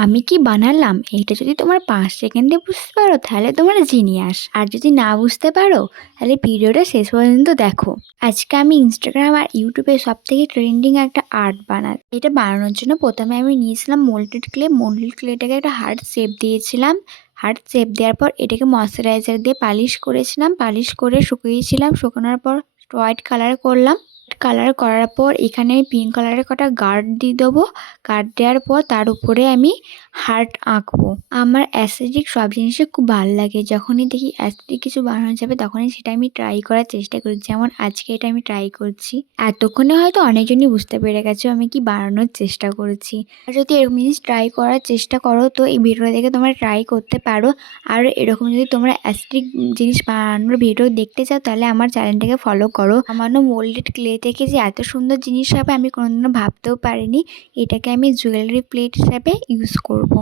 আমি কি বানালাম এইটা যদি তোমার 5 সেকেন্ডে বুঝতে পারো তাহলে তোমার জিনিয়াস। আর যদি না বুঝতে পারো তাহলে ভিডিওটা শেষ পর্যন্ত দেখো। আজকে আমি ইনস্টাগ্রাম আর ইউটিউবে সবথেকে ট্রেন্ডিং একটা আর্ট এটা বানানোর জন্য প্রথমে আমি নিয়েছিলাম মোল্ডেড ক্লেটাকে একটা হার্ট শেপ দিয়েছিলাম। হার্ট শেপ দেওয়ার পর এটাকে ময়শ্চারাইজার দিয়ে পালিশ করেছিলাম, পালিশ করে শুকিয়েছিলাম। শুকানোর পর হোয়াইট কালার করলাম। কালার করার পর এখানে আমি পিঙ্ক কালারের কটা গার্ড দিয়ে দেবো। গার্ড দেওয়ার পর তার উপরে আমি হার্ট আঁকবো। আমার অ্যাস্থেটিক সব জিনিসই খুব ভালো লাগে। যখনই দেখি অ্যাস্থেটিক কিছু বানানো যাবে তখনই সেটা আমি ট্রাই করার চেষ্টা করি। যেমন আজকে এটা আমি ট্রাই করছি। এতক্ষণে হয়তো অনেকজনই বুঝতে পেরে গেছো আমি কি বানানোর চেষ্টা করেছি। আর যদি এরকম জিনিস ট্রাই করার চেষ্টা করো তো এই ভিডিও দেখে তোমরা ট্রাই করতে পারো। আর এরকম যদি তোমরা অ্যাস্থেটিক জিনিস বানানোর ভিডিও দেখতে চাও তাহলে আমার চ্যানেলটাকে ফলো করো। সামান্য মোল্ডেড ক্লে থেকে যে এত সুন্দর জিনিস হবে আমি কোনোদিনও ভাবতেও পারিনি। এটাকে আমি জুয়েলারি প্লেট হিসাবে ইউজ করব।